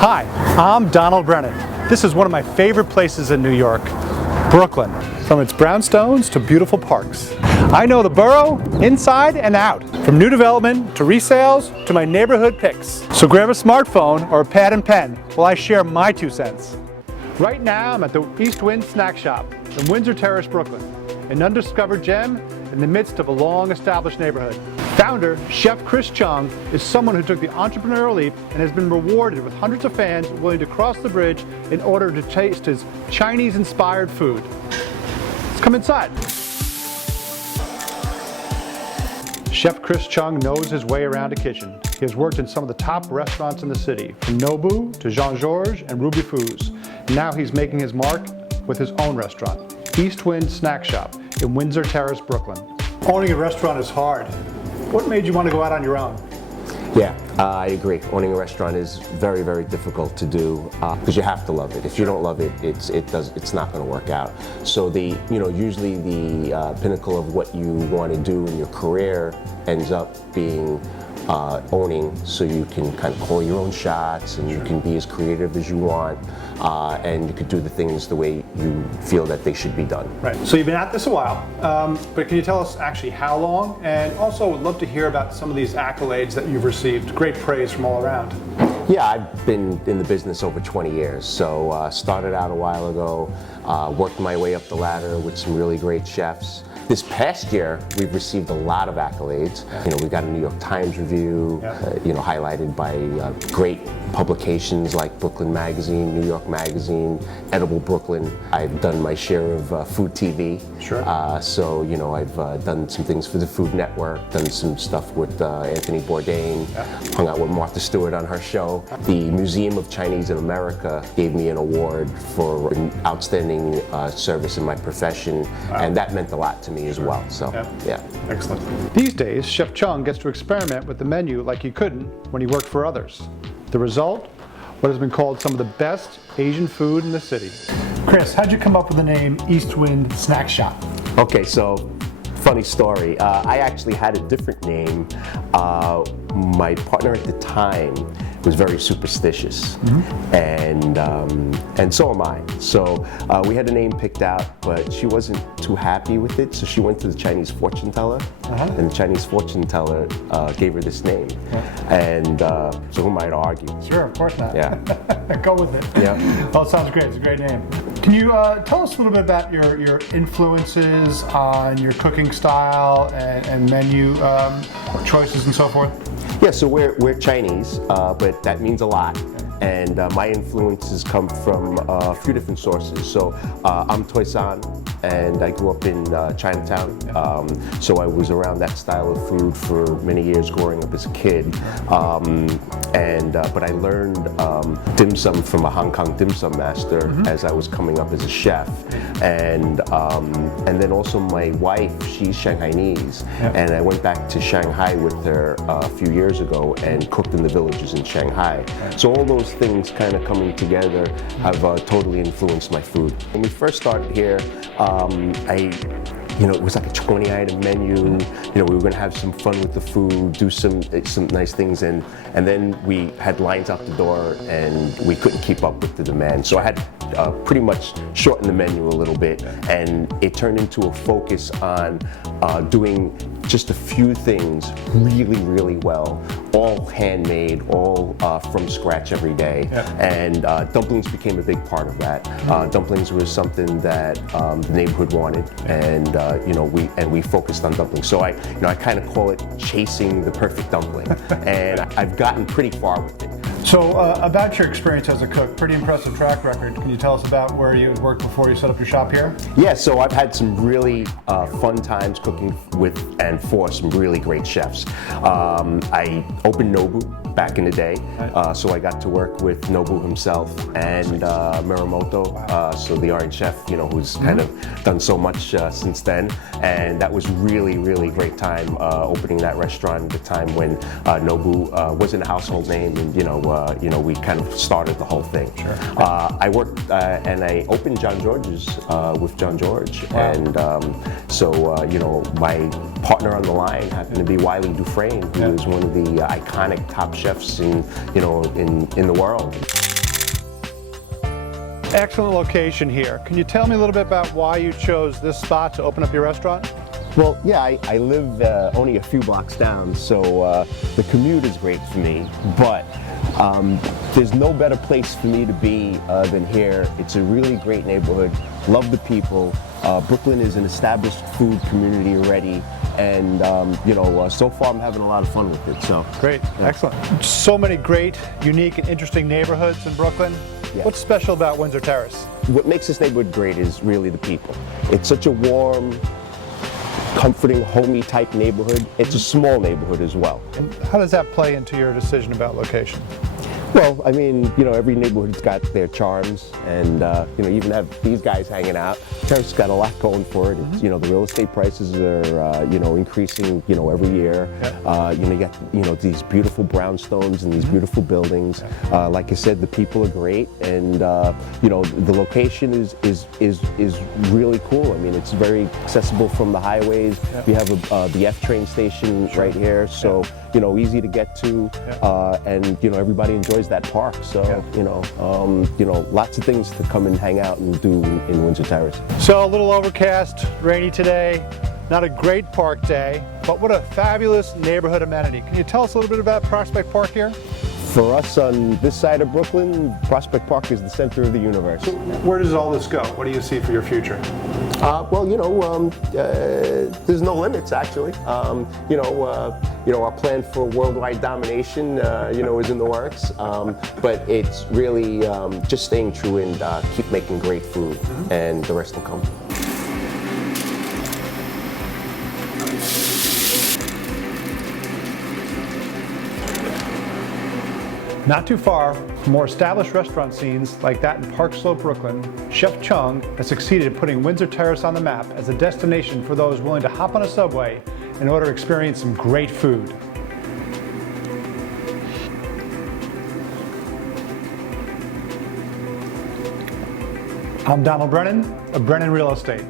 Hi, I'm Donald Brennan. This is one of my favorite places in New York, Brooklyn. From its brownstones to beautiful parks. I know the borough inside and out, from new development to resales to my neighborhood picks. So grab a smartphone or a pad and pen while I share my 2 cents. Right now I'm at the East Wind Snack Shop in Windsor Terrace, Brooklyn, an undiscovered gem in the midst of a long-established neighborhood. Founder, Chef Chris Cheung, is someone who took the entrepreneurial leap and has been rewarded with hundreds of fans willing to cross the bridge in order to taste his Chinese-inspired food. Let's come inside. Chef Chris Cheung knows his way around a kitchen. He has worked in some of the top restaurants in the city, from Nobu to Georges and Ruby Foos. Now he's making his mark with his own restaurant, East Wind Snack Shop in Windsor Terrace, Brooklyn. Owning a restaurant is hard. What made you want to go out on your own? Yeah, I agree. Owning a restaurant is very, very difficult to do because you have to love it. If you don't love it, it's not going to work out. So usually the pinnacle of what you want to do in your career ends up being owning, so you can kind of call your own shots and you can be as creative as you want, and you could do the things the way you feel that they should be done. Right. So you've been at this a while, but can you tell us actually how long? And also would love to hear about some of these accolades that you've received. Great praise from all around. Yeah, I've been in the business over 20 years. So started out a while ago, worked my way up the ladder with some really great chefs. This past year, we've received a lot of accolades. We got a New York Times review, highlighted by great publications like Brooklyn Magazine, New York Magazine, Edible Brooklyn. I've done my share of food TV. Sure. So I've done some things for the Food Network, done some stuff with Anthony Bourdain, hung out with Martha Stewart on her show. The Museum of Chinese in America gave me an award for an outstanding service in my profession, and that meant a lot to me as well. So, yeah. Excellent. These days, Chef Cheung gets to experiment with the menu like he couldn't when he worked for others. The result? What has been called some of the best Asian food in the city. Chris, how'd you come up with the name East Wind Snack Shop? Okay, so funny story. I actually had a different name. My partner at the time was very superstitious, and so am I. So we had a name picked out, but she wasn't too happy with it, so she went to the Chinese fortune teller, and the Chinese fortune teller gave her this name. And so who am I to argue? Sure, of course not. Yeah. Go with it. Yeah. Well, it sounds great. It's a great name. Can you tell us a little bit about your influences on your cooking style and menu choices and so forth? Yeah, so we're Chinese, but that means a lot. And my influences come from a few different sources. So I'm Toisan, and I grew up in Chinatown. So I was around that style of food for many years growing up as a kid. But I learned dim sum from a Hong Kong dim sum master as I was coming up as a chef. And then also my wife, she's Shanghainese, and I went back to Shanghai with her a few years ago and cooked in the villages in Shanghai. So all those things kind of coming together have totally influenced my food. When we first started here, it was like a 20-item menu. We were going to have some fun with the food, do some nice things, and then we had lines out the door, and we couldn't keep up with the demand. So I had pretty much shorten the menu a little bit, and it turned into a focus on doing just a few things really, really well, all handmade, all from scratch every day. And dumplings became a big part of that. Dumplings was something that the neighborhood wanted, and we focused on dumplings. So I kind of call it chasing the perfect dumpling, and I've gotten pretty far with it. So about your experience as a cook, pretty impressive track record. Can you tell us about where you had worked before you set up your shop here? Yeah, so I've had some really fun times cooking with and for some really great chefs. I opened Nobu back in the day, so I got to work with Nobu himself and Muramoto, so the Orange Chef, who's kind of done so much since then, and that was really, really great time opening that restaurant at the time when Nobu wasn't a household name, and we kind of started the whole thing. Sure. I worked and I opened Georges with Georges, and my partner on the line happened to be Wiley Dufresne, who is one of the iconic top chefs in the world. Excellent location here. Can you tell me a little bit about why you chose this spot to open up your restaurant? Well, yeah, I live only a few blocks down, so the commute is great for me, but there's no better place for me to be than here. It's a really great neighborhood, love the people. Brooklyn is an established food community already, and so far I'm having a lot of fun with it. So great, yeah. Excellent. So many great, unique, and interesting neighborhoods in Brooklyn. Yeah. What's special about Windsor Terrace? What makes this neighborhood great is really the people. It's such a warm, comforting, homey type neighborhood. It's a small neighborhood as well. And how does that play into your decision about location? Well, I mean, every neighborhood's got their charms, and you even have these guys hanging out. Terrace got a lot going for it. It's, the real estate prices are, increasing, every year. Yeah. You get, these beautiful brownstones and these beautiful buildings. Yeah. Like I said, the people are great, and the location is really cool. I mean, it's very accessible from the highways. Yeah. We have the F train station right here, so easy to get to, and everybody enjoys that park. So lots of things to come and hang out and do in Windsor Terrace. So a little overcast, rainy today, not a great park day, but what a fabulous neighborhood amenity. Can you tell us a little bit about Prospect Park here? For us on this side of Brooklyn, Prospect Park is the center of the universe. So where does all this go? What do you see for your future? There's no limits actually. Our plan for worldwide domination, is in the works. But it's really just staying true and keep making great food, and the rest will come. Not too far from more established restaurant scenes like that in Park Slope, Brooklyn, Chef Cheung has succeeded in putting Windsor Terrace on the map as a destination for those willing to hop on a subway in order to experience some great food. I'm Donald Brennan of Brennan Real Estate.